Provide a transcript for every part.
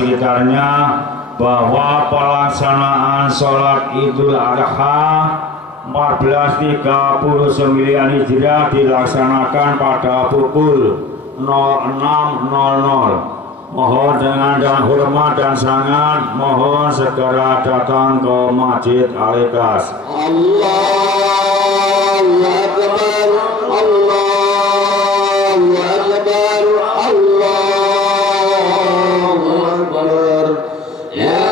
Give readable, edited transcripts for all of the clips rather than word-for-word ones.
sekitarnya bahwa pelaksanaan sholat Idul Adha 1439 Hijriah dilaksanakan pada pukul 06.00. Mohon dengan hormat dan sangat mohon segera datang ke Masjid Al-Ikhlas. Allahu Akbar, Allahu Akbar, Allahu Akbar. Ya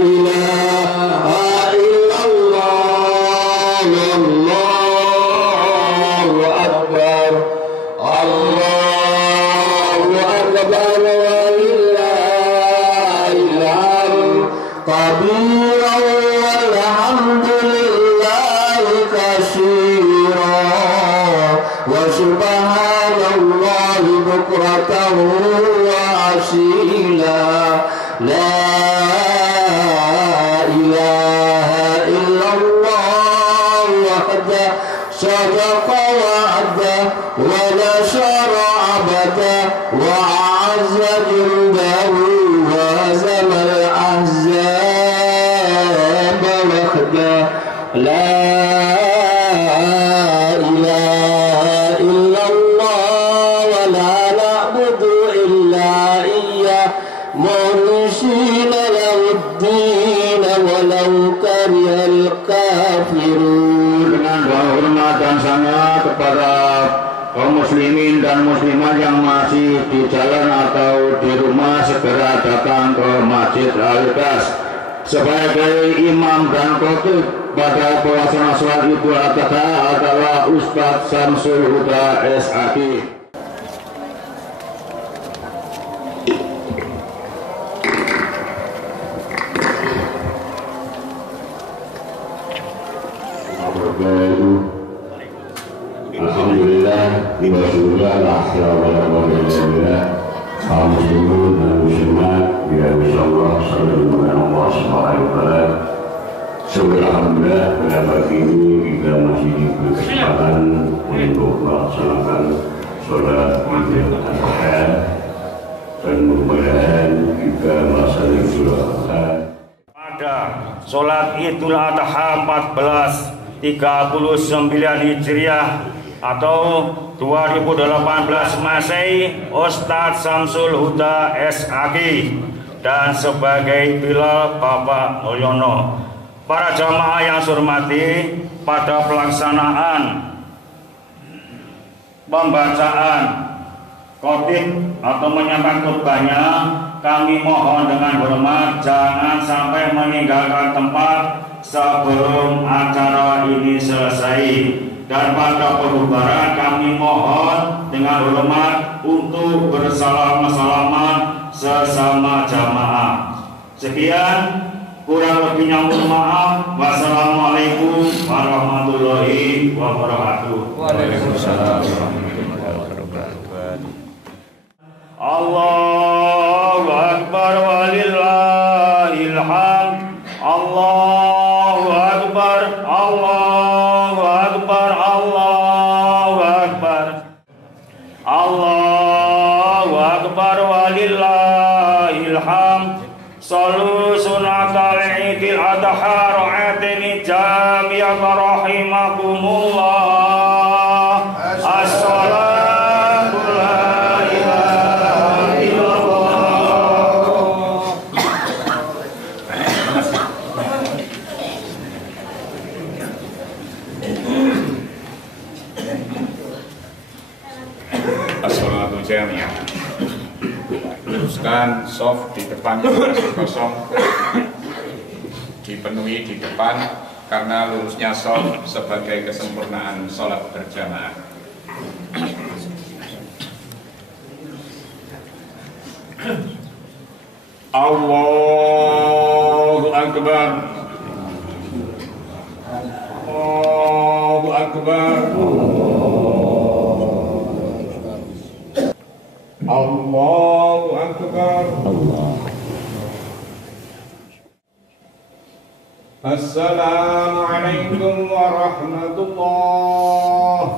ilaha illallah, Allahu Akbar, Allahu Akbar, walillahil hamd. Kabira walhamdulillahi katsira wa subhanallahi bukratan wa asila. La ilaha illallah wahda sadaqa wa'da wa nasara abada wa azza jundahu wa hazama al-ahzab wahda. La ilaha illallah wa la na'budu illa iyyah mukhlisina lahu-d-din walau karihal kafirun. Dengan hormat dan sangat kepada kaum muslimin dan muslimat yang masih di jalan atau di rumah segera datang ke Masjid Al-Ikhlas. Sebagai imam dan khotib pada pelaksanaan sholat Idul Adha adalah Ustadz Samsul Huda SAG. Alhamdulillah, ibadullah, la hawla wa la quwwata illa billah. Kaum muslimin dan muslimat, ya insyaallah sallallahu alaihi wasallam. Alhamdulillah, pada pagi ini kita masih diberi kesempatan untuk melaksanakan sholat Idul Adha dan mudah-mudahan kita melaksanakan Idul Adha. Pada sholat Idul Adha 1439 Hijriah atau 2018 Masehi, Ustadz Samsul Huda SAG dan sebagai Bilal Bapak Mulyono. Para jamaah yang saya hormati, pada pelaksanaan pembacaan khotib atau menyampaikan khutbahnya, kami mohon dengan hormat jangan sampai meninggalkan tempat sebelum acara ini selesai. Dan pada pembubaran kami mohon dengan hormat untuk bersalam-salaman sesama jamaah. Sekian, kurang lebihnya mohon maaf. Wassalamualaikum warahmatullahi wabarakatuh. Waalaikumsalam warahmatullahi wabarakatuh. Allahu Akbar walillahil hamd. Allahu Akbar, Allahu Akbar, Allahu Akbar. Allahu Akbar walillahil hamd. Salu sunatal Idul Adha ra'atini jami'an rahimakumullah. As-salatu la ilaha illallah. As-salatu jami'ah. Teruskan soft di depan yang masih kosong dipenuhi di depan karena lurusnya soft sebagai kesempurnaan sholat berjamaah. Allahu Akbar, Allahu Akbar, Allahu Akbar. Assalamualaikum warahmatullahi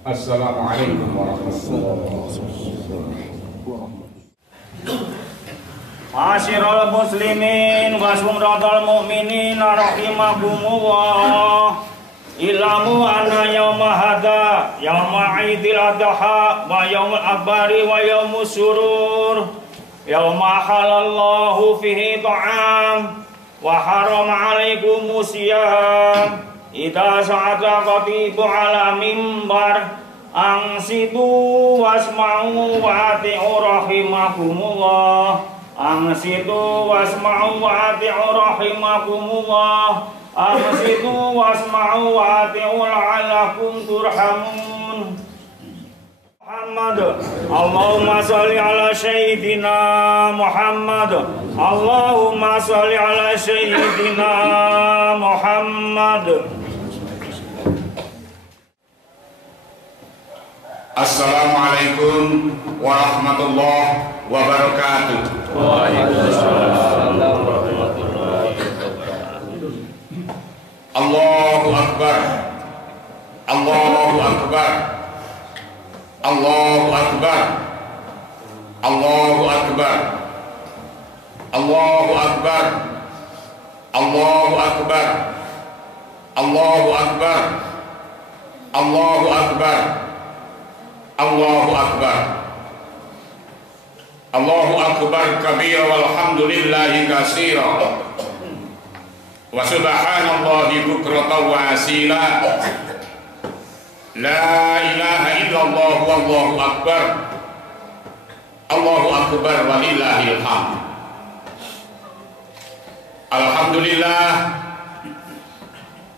Assalamualaikum warahmatullahi wabarakatuh. Asyiral muslimin wa sumratal mu'minin rahimakumullah. Ilamu anna yawma hada yawma idil adha wa yawmul akbari wa yawmus surur yawma halallahu fihi ta'am wa harama alaikumus siyam. Idza sa'ata qatibu ala mimbar angsitu wasma'u wa ati'u rahimakumullah. Angsitu wasma'u wa ati'u rahimakumullah. Angsitu wasma'u wa ati'u la'allakum turhamun. Muhammad, Allahumma sholli ala sayyidina Muhammad. Allahumma sholli ala sayyidina Muhammad. Assalamualaikum warahmatullahi wabarakatuh. Waalaikumsalam warahmatullahi wabarakatuh. Allahu Akbar. Allahu Akbar. Allahu Akbar. Allahu Akbar. Allahu Akbar. Allahu Akbar. Allahu Akbar. Allahu Akbar. Allahu Akbar. Allahu Akbar kabira walhamdulillahi katsira. Wa subhanallahi bukratan wa asila. La ilaha illallah wallahu akbar. Allahu akbar walillahil hamd. Alhamdulillah.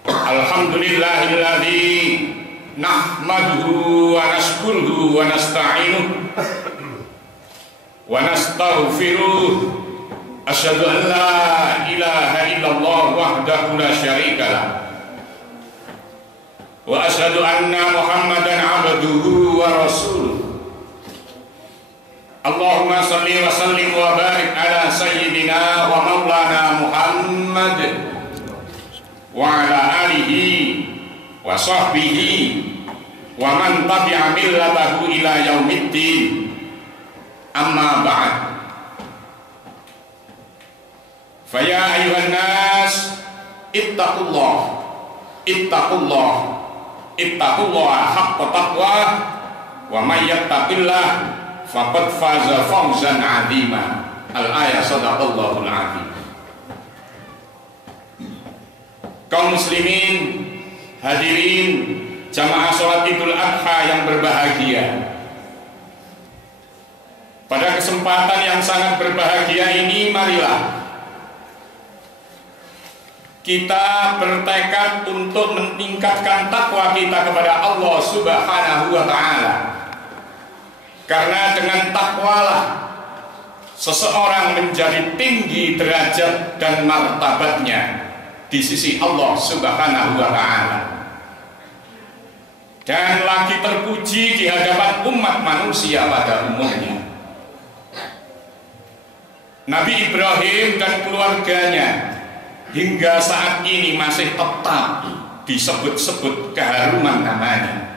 Alhamdulillahilladzi nahmaduhu wa nashkuruhu wa nasta'inuhu wa nastaghfiruh. Asyhadu an la ilaha illallah wahdahu la syarika lah. Wa asyhadu anna Muhammadan abduhu wa rasuluh. Allahumma shalli wa sallim wa barik ala sayyidina wa maulana Muhammad wa ala alihi wa sahbihi wa man tabi'a millatahu ila yaumiddin. Amma ba'd. Faya ayuhan nas ittaqullah ittaqullah ittaqullah haqqa taqwa wa may yattaqillah faqad faza fawzan 'azima. Al-ayat sadaqallahul 'azim. Kaum muslimin, hadirin jamaah salat Idul Adha yang berbahagia. Pada kesempatan yang sangat berbahagia ini, marilah kita bertekad untuk meningkatkan takwa kita kepada Allah Subhanahu wa Ta'ala. Karena dengan takwalah seseorang menjadi tinggi derajat dan martabatnya di sisi Allah Subhanahu wa Ta'ala, dan lagi terpuji di hadapan umat manusia pada umumnya. Nabi Ibrahim dan keluarganya hingga saat ini masih tetap disebut-sebut keharuman namanya.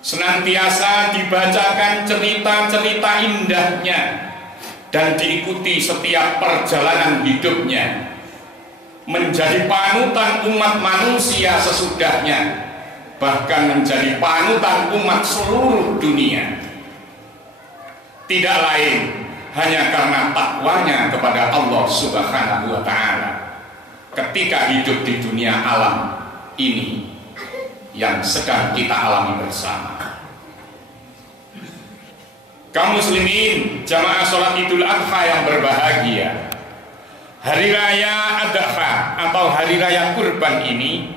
Senantiasa dibacakan cerita-cerita indahnya dan diikuti setiap perjalanan hidupnya, menjadi panutan umat manusia sesudahnya, bahkan menjadi panutan umat seluruh dunia. Tidak lain hanya karena takwanya kepada Allah Subhanahu wa Ta'ala ketika hidup di dunia alam ini yang sedang kita alami bersama. Kaum muslimin, jamaah sholat Idul Adha yang berbahagia, Hari Raya Adha atau Hari Raya Kurban ini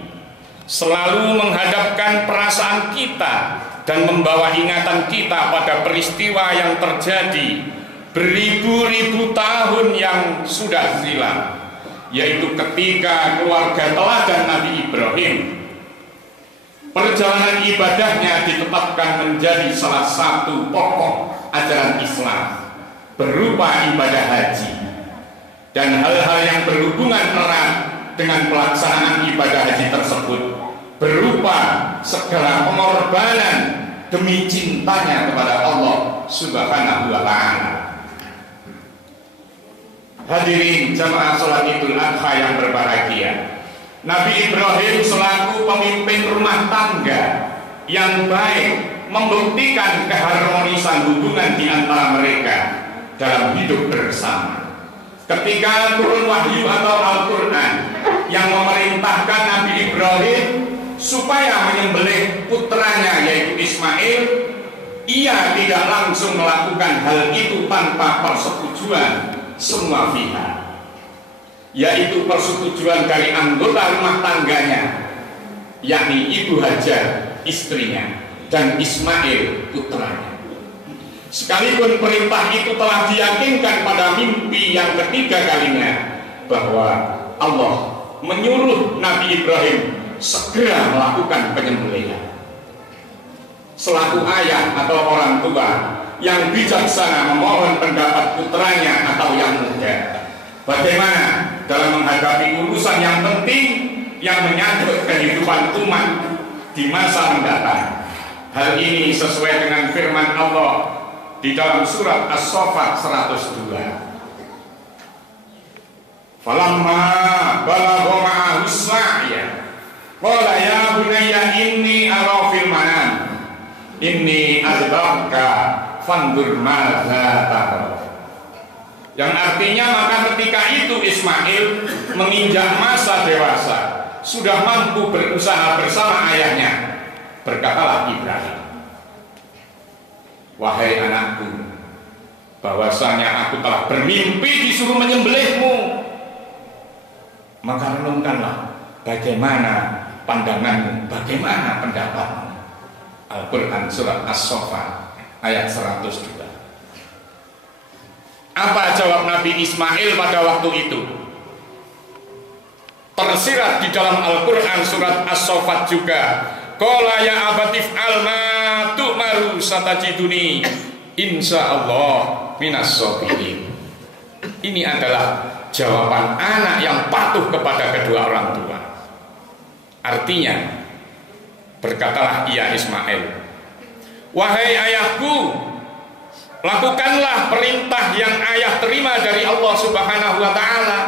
selalu menghadapkan perasaan kita dan membawa ingatan kita pada peristiwa yang terjadi beribu-ribu tahun yang sudah silam, yaitu ketika keluarga teladan Nabi Ibrahim, perjalanan ibadahnya ditetapkan menjadi salah satu pokok ajaran Islam berupa ibadah haji, dan hal-hal yang berhubungan erat dengan pelaksanaan ibadah haji tersebut berupa segala pengorbanan demi cintanya kepada Allah Subhanahu wa Ta'ala. Hadirin jamaah sholat Idul Adha yang berbahagia, Nabi Ibrahim selaku pemimpin rumah tangga yang baik membuktikan keharmonisan hubungan di antara mereka dalam hidup bersama. Ketika turun wahyu atau Al-Quran yang memerintahkan Nabi Ibrahim supaya menyembelih putranya yaitu Ismail, ia tidak langsung melakukan hal itu tanpa persetujuan semua pihak, yaitu persetujuan dari anggota rumah tangganya, yakni Ibu Hajar istrinya dan Ismail putranya. Sekalipun perintah itu telah diyakinkan pada mimpi yang ketiga kalinya bahwa Allah menyuruh Nabi Ibrahim segera melakukan penyembelihan. Selaku ayah atau orang tua yang bijaksana memohon pendapat putranya atau yang muda, bagaimana dalam menghadapi urusan yang penting yang menyangkut kehidupan umat di masa mendatang. Hal ini sesuai dengan firman Allah di dalam surat As-Saffat 102. Falamma balagha ma'ahu as-sa'ya qala ya bunayya inni ara fil manam inni adbaka fandur madza tara. Yang artinya maka ketika itu Ismail menginjak masa dewasa, sudah mampu berusaha bersama ayahnya, berkatalah Ibrahim, wahai anakku, bahwasanya aku telah bermimpi disuruh menyembelihmu, maka renungkanlah bagaimana pandanganmu, bagaimana pendapatmu. Al-Quran surat As-Saffat ayat 102. Apa jawab Nabi Ismail pada waktu itu? Tersirat di dalam Al-Quran surat As-Saffat juga, qala ya abatif alma tu'maru satajiduni insyaallah minas sabirin. Ini adalah jawaban anak yang patuh kepada kedua orang tua. Artinya, berkatalah ia Ismail, wahai ayahku, lakukanlah perintah yang ayah terima dari Allah Subhanahu wa Ta'ala.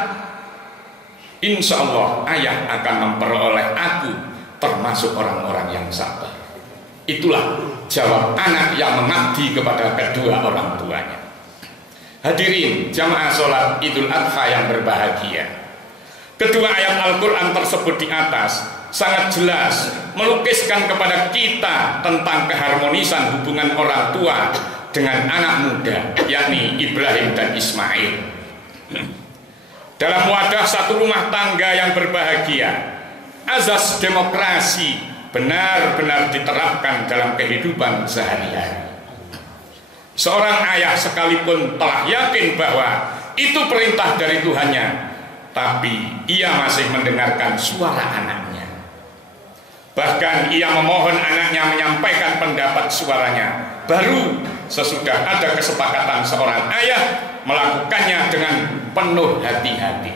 Insya Allah ayah akan memperoleh aku termasuk orang-orang yang sabar. Itulah jawab anak yang mengabdi kepada kedua orang tuanya. Hadirin jamaah sholat Idul Adha yang berbahagia, kedua ayat Al-Quran tersebut di atas sangat jelas melukiskan kepada kita tentang keharmonisan hubungan orang tua dengan anak muda, yakni Ibrahim dan Ismail. Dalam wadah satu rumah tangga yang berbahagia, azas demokrasi benar-benar diterapkan dalam kehidupan sehari-hari. Seorang ayah sekalipun telah yakin bahwa itu perintah dari Tuhannya, tapi ia masih mendengarkan suara anaknya. Bahkan ia memohon anaknya menyampaikan pendapat suaranya, baru sesudah ada kesepakatan seorang ayah melakukannya dengan penuh hati-hati.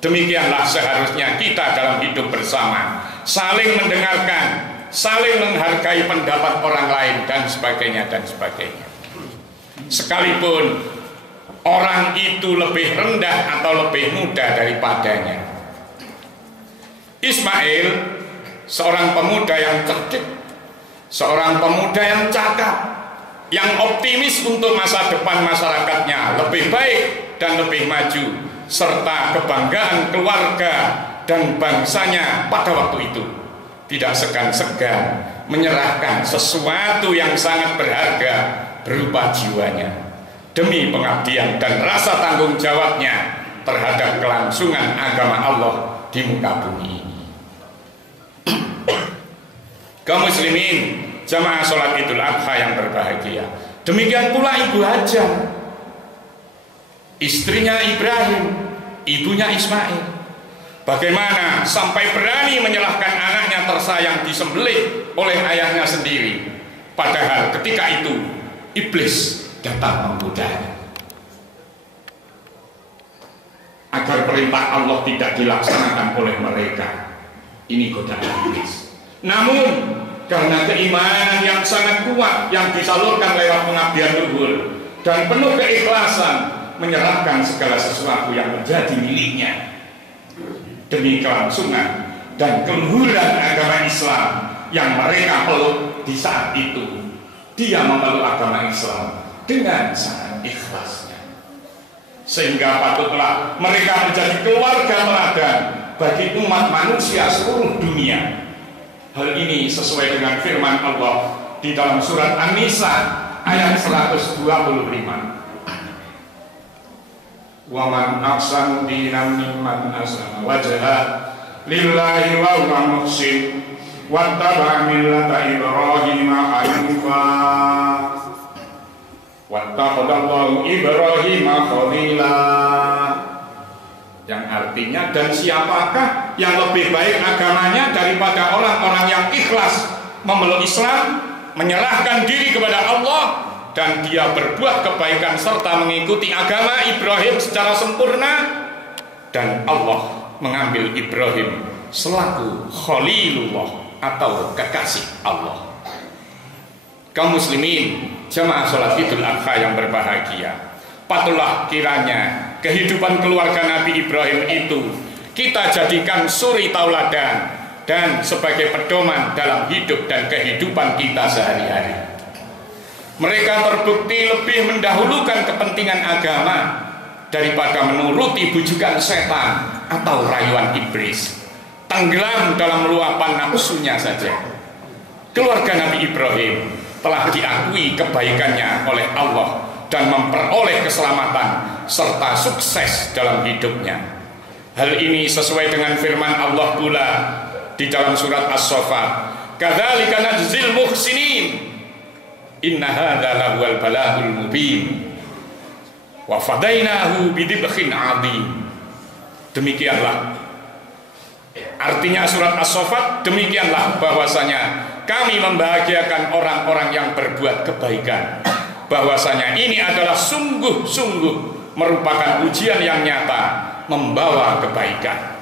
Demikianlah seharusnya kita dalam hidup bersama, saling mendengarkan, saling menghargai pendapat orang lain, dan sebagainya dan sebagainya. Sekalipun orang itu lebih rendah atau lebih muda daripadanya. Ismail seorang pemuda yang cerdik, seorang pemuda yang cakap, yang optimis untuk masa depan masyarakatnya lebih baik dan lebih maju, serta kebanggaan keluarga dan bangsanya pada waktu itu. Tidak segan-segan menyerahkan sesuatu yang sangat berharga berupa jiwanya demi pengabdian dan rasa tanggung jawabnya terhadap kelangsungan agama Allah di muka bumi ini. Kaum muslimin jamaah sholat Idul Adha yang berbahagia, demikian pula Ibu Hajar, istrinya Ibrahim, ibunya Ismail. Bagaimana sampai berani menyerahkan anaknya tersayang disembelih oleh ayahnya sendiri, padahal ketika itu iblis datang menggodanya agar perintah Allah tidak dilaksanakan oleh mereka. Ini godaan iblis. Namun karena keimanan yang sangat kuat yang disalurkan lewat pengabdian luhur dan penuh keikhlasan menyerahkan segala sesuatu yang menjadi miliknya demi kelangsungan dan keluhuran agama Islam yang mereka peluk di saat itu, dia memeluk agama Islam dengan sangat ikhlasnya, sehingga patutlah mereka menjadi keluarga teladan bagi umat manusia seluruh dunia. Hal ini sesuai dengan firman Allah di dalam surat An-Nisa ayat 125. Wa man ahsanu dinan mimman aslama wajha lillahi wa huwa muhsin wattaba'a millata Ibrahim hanifa wattaqallahu Ibrahim khalila. Yang artinya, dan siapakah yang lebih baik agamanya daripada orang-orang yang ikhlas memeluk Islam, menyerahkan diri kepada Allah, dan dia berbuat kebaikan serta mengikuti agama Ibrahim secara sempurna, dan Allah mengambil Ibrahim selaku Khalilullah atau kekasih Allah. Kaum muslimin jamaah sholat Idul Adha yang berbahagia, patutlah kiranya kehidupan keluarga Nabi Ibrahim itu kita jadikan suri tauladan dan sebagai pedoman dalam hidup dan kehidupan kita sehari-hari. Mereka terbukti lebih mendahulukan kepentingan agama daripada menuruti bujukan setan atau rayuan iblis, tenggelam dalam luapan nafsunya saja. Keluarga Nabi Ibrahim telah diakui kebaikannya oleh Allah dan memperoleh keselamatan serta sukses dalam hidupnya. Hal ini sesuai dengan firman Allah pula di dalam surat As-Saffat, kadzalika najzil muhsinin inna hadza lahuwal balahul mubin wa fadainahu bidibhin adzim. Demikianlah artinya surat As-Saffat, demikianlah bahwasanya kami membahagiakan orang-orang yang berbuat kebaikan, bahwasanya ini adalah sungguh-sungguh merupakan ujian yang nyata membawa kebaikan,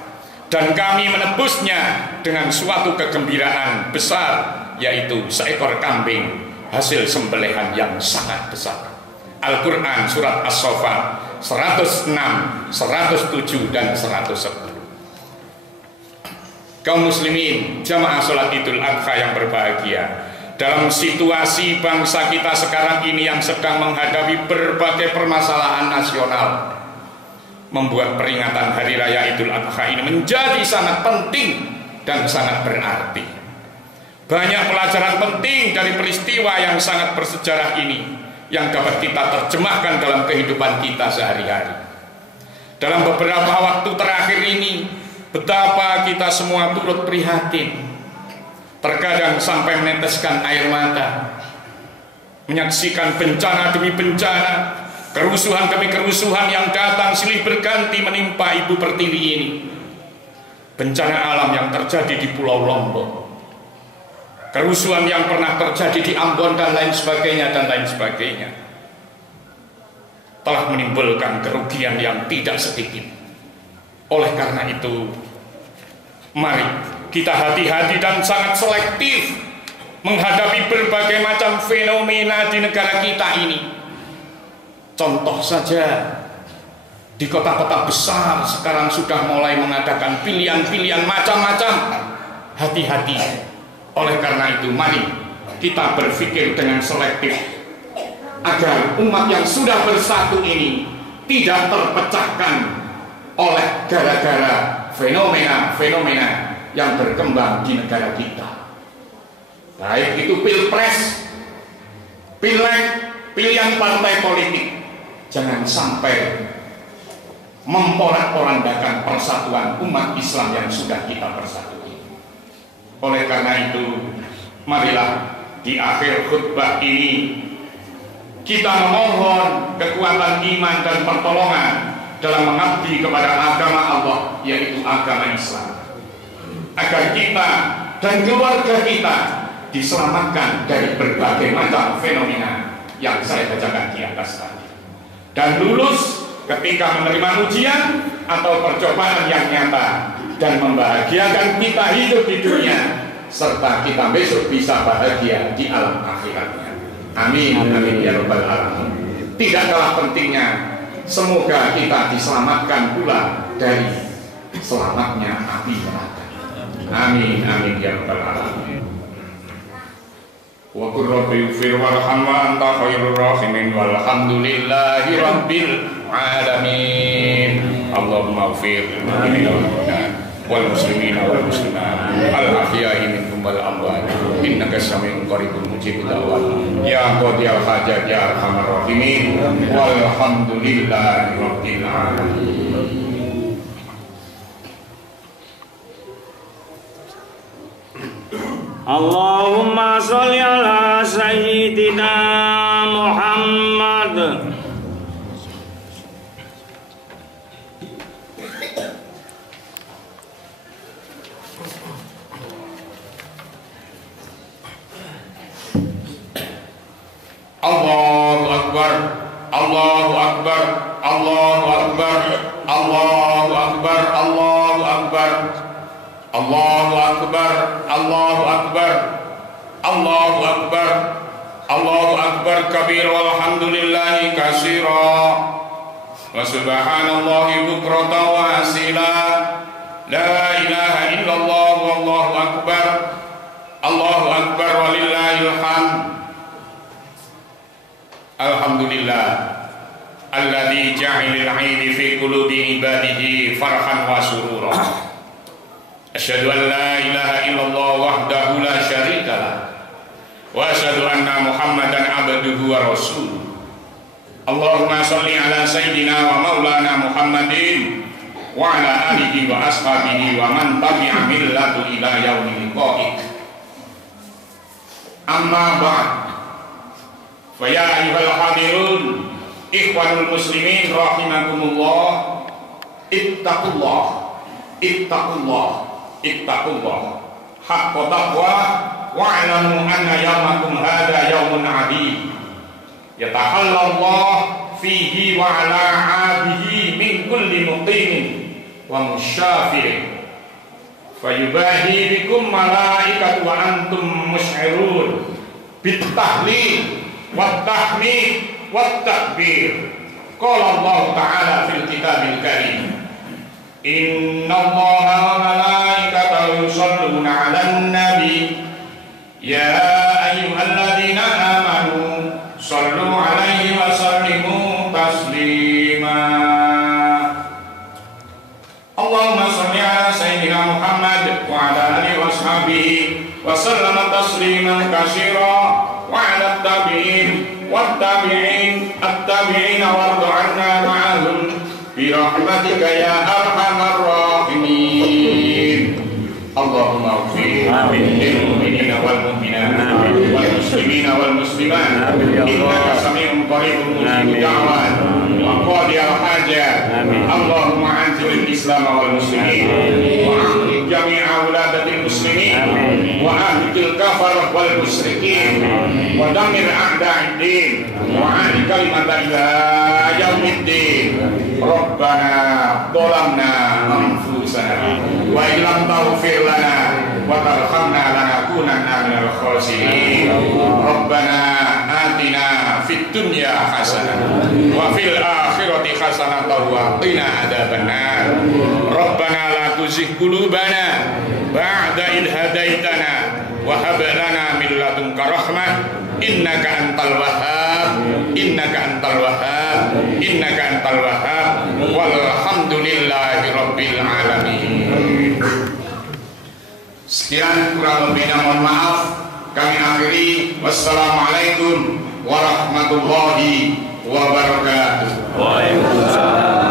dan kami menebusnya dengan suatu kegembiraan besar, yaitu seekor kambing hasil sembelihan yang sangat besar. Al-Quran surat As-Saffat 106, 107 dan 110. Kaum muslimin jamaah sholat Idul Adha yang berbahagia, dalam situasi bangsa kita sekarang ini yang sedang menghadapi berbagai permasalahan nasional, membuat peringatan Hari Raya Idul Adha ini menjadi sangat penting dan sangat berarti. Banyak pelajaran penting dari peristiwa yang sangat bersejarah ini yang dapat kita terjemahkan dalam kehidupan kita sehari-hari. Dalam beberapa waktu terakhir ini, betapa kita semua turut prihatin, terkadang sampai meneteskan air mata, menyaksikan bencana demi bencana, kerusuhan demi kerusuhan yang datang silih berganti menimpa Ibu Pertiwi ini. Bencana alam yang terjadi di Pulau Lombok, kerusuhan yang pernah terjadi di Ambon dan lain sebagainya dan lain sebagainya, telah menimbulkan kerugian yang tidak sedikit. Oleh karena itu, mari kita hati-hati dan sangat selektif menghadapi berbagai macam fenomena di negara kita ini. Contoh saja, di kota-kota besar sekarang sudah mulai mengadakan pilihan-pilihan macam-macam. Hati-hati. Oleh karena itu, mari kita berpikir dengan selektif agar umat yang sudah bersatu ini tidak terpecahkan oleh gara-gara fenomena-fenomena yang berkembang di negara kita, baik itu pilpres, pileg, pilihan partai politik. Jangan sampai memporak-porandakan persatuan umat Islam yang sudah kita persatukan. Oleh karena itu, marilah di akhir khutbah ini kita memohon kekuatan iman dan pertolongan dalam mengabdi kepada agama Allah, yaitu agama Islam, agar kita dan keluarga kita diselamatkan dari berbagai macam fenomena yang saya bacakan di atas tadi, dan lulus ketika menerima ujian atau percobaan yang nyata dan membahagiakan kita hidup di dunia, serta kita besok bisa bahagia di alam akhiratnya. Amin, amin ya rabbal alamin. Tidak kalah pentingnya, semoga kita diselamatkan pula dari selamatnya api neraka. Amin, amin ya rabbal alamin. Wa qur rabbi ighfir warham wa anta khairur rahimin walhamdulillahi rabbil alamin. Allahumma ighfir lil mu'minina wal mu'minat wal muslimina wal muslimat al ahya'i minhum wal amwat innaka sami'un qaribun mujibud da'wat ya qadiyal hajat ya arhamar rahimin walhamdulillahi rabbil alamin. Allahumma sholli ala sayyidina Muhammad. Allahu akbar, Allahu akbar, Allahu akbar, Allahu akbar, Allahu akbar, Allahu akbar, Allahu akbar, Allahu akbar, Allahu akbar kabir walhamdulillahi katsira wa subhanallahi bukratan wa asila. La ilaha illallah wallahu akbar, Allahu akbar walillahil hamd. Alhamdulillah alladzi ja'alal 'aidi fi qulubi ibadihi farhan wa surura. Asyhadu an la ilaha illallah wahdahu la syarika lah wa asyhadu anna Muhammadan abduhu wa rasuluh. Allahumma shalli ala sayyidina wa maulana Muhammadin wa ala alihi wa ashabihi wa man tabi'a millatu ila yaumil qiyamah. Amma ba'd. Faya ayyuhal hadirun ikhwanul muslimin rahimakumullah, ittaqullah, ittaqullah, ittaqullah haqqa taqwa wa'lamu anna yawmakum hadha yawmun 'adid yatahallallahu fihi wa 'ala 'abihi min kulli muqimin wa musyafirin fayubahi bikum malaikatu wa antum musy'irun bitahlil wat-tahmid wat-takbir. Qala Allah Ta'ala fil kitabil karim, innallaha wa malaikatahu yusholluna 'alan nabi ya ayyuhalladzina amanu shollu 'alaihi wa sallimu taslima. Allahumma sholli 'ala sayyidina Muhammad wa 'ala alihi wa sahbihi wa sallama tasliman katsira wa 'ala at-tabi'in wat-tabi'in at-tabi'in warḍa 'anna ma'ahum bi rahmatika ya arhamar rahimin. Allahumma ighfir lil mu'minina wal mu'minat wal muslimina wal muslimat innaka sami'un qaribun mujibud da'wat wa qadiyal hajat. Allahumma anzil al-islam wal muslimin wa ahli jami'a uladatil muslimin wa ahlikil kafar wal musyrikin wa damir a'da'id din wa ahli kalimata ila yaumiddin. Rabbana dhalamna anfusana wa illam taghfir lana wa tarhamna lanakunanna minal khasirin. Rabbana atina fid dunya hasanah wa fil akhirati hasanah wa qina adzabannar. Rabbana la tuzigh qulubana ba'da idh hadaitana wa hab lana min ladunka rahmah innaka antal wahhab, innaka antal wahhab, innaka antal wahhab. Walhamdulillahi rabbil alamin. Sekian, kurang lebihnya mohon maaf. Kami akhiri. Wassalamualaikum warahmatullahi wabarakatuh. Waalaikumsalam.